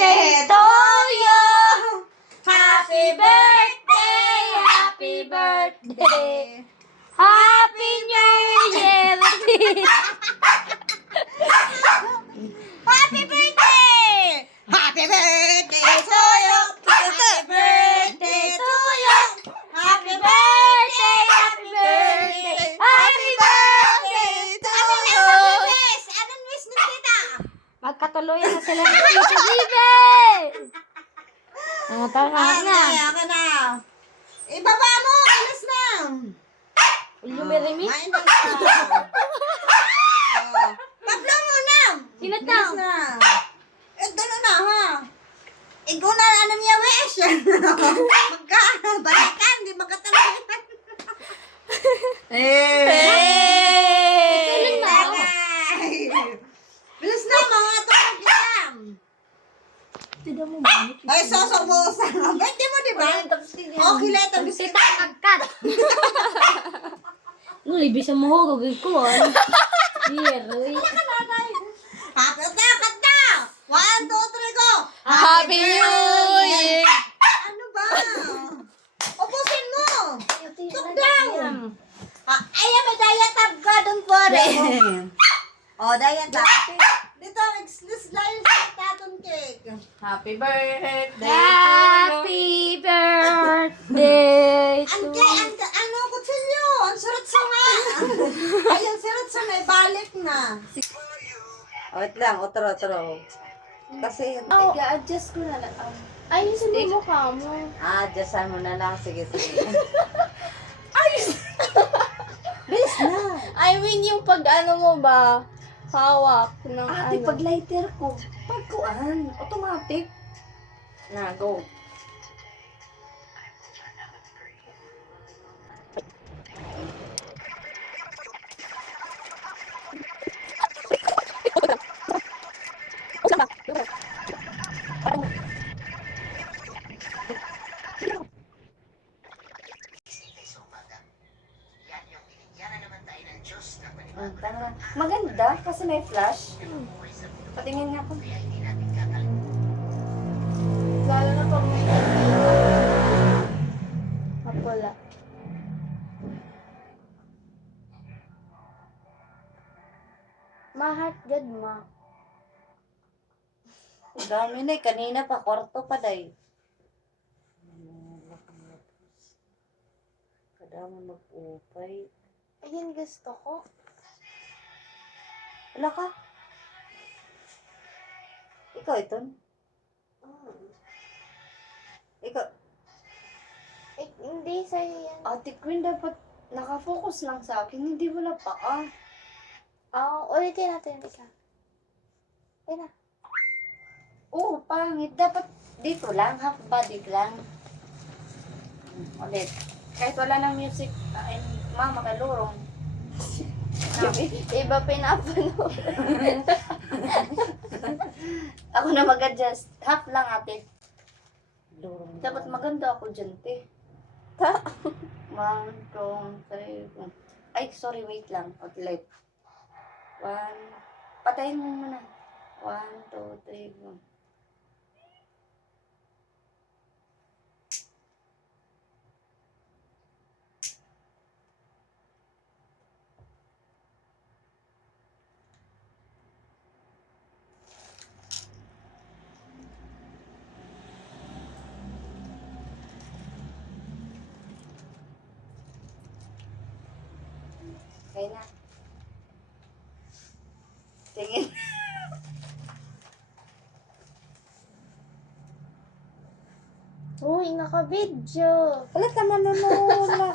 birthday to you. Happy birthday, happy birthday. Happy New Year. Happy birthday! Happy birthday to you! Happy birthday to you! Happy birthday! Happy birthday! Happy birthday to you! Anong wish ni tita? Magkatuluyan na sila ng Tito Zibe. Tama na. Ako na. Ibaba mo! Alis na! Lumirimi. Kain na na. Pablo muna! Sinat Bilis na. na. Doon na ha. Ikaw na ano niya wish. Balikan, di magkatalayan. Kailan na? Bilis na mga tulog yan. Tida mo ba? Ay, sosomosa. Birthday mo, di ba? Okay, leto. Bisita. Tita, agkat. Ibig sa mo, gagawin ko. Yeroy. Kanta. 1, 2, 3, go. Happy New Year. Ano ba? Ubusin mo. Took down. Ayan, may diet tab ka. Don't worry. Diet tab. Dito, slice sa carton cake. Happy birthday Happy birthday to Ano, kutsilyo? Ang surat sa nga. Ay, ang surat sa may balik na. Wait lang, otro. Kasi, I-adjust ko na lang. Ayusin mo mukha mo. adjustan mo na lang. Sige. Ayos! Bilis na. I mean, yung pag ano mo ba, hawak ng Ate, ano. pag lighter ko, pagkuan, automatic. Na, go. Maganda kasi may flash. Patingin nga po. Lalo na pag may mapula. Mahat gad ma. Dami na eh. Kanina pa, kwarto pa day. Kadama mag-upay. Ayun gusto ko. Wala ka? Ikaw ito? Ikaw? Hindi sa'yo yan. Ate Queen, dapat nakafocus lang sa akin. Hindi wala pa ka. Ulitin natin isa. Ayun na. Oo, pangit. Dapat dito lang. Half body lang. Ulit. Kahit wala ng music, ay, mama kalurong. Iba pinapanood. Ako na mag-adjust. Half lang ate. Dapat maganda ako dyan, te. 1, 2, 3, 4. Ay, sorry, wait lang. Outlet. 1. Patayin mo muna. 1, 2, 3, 4. Okay na. Tingin. Uy, naka-video. Wala ka manunula.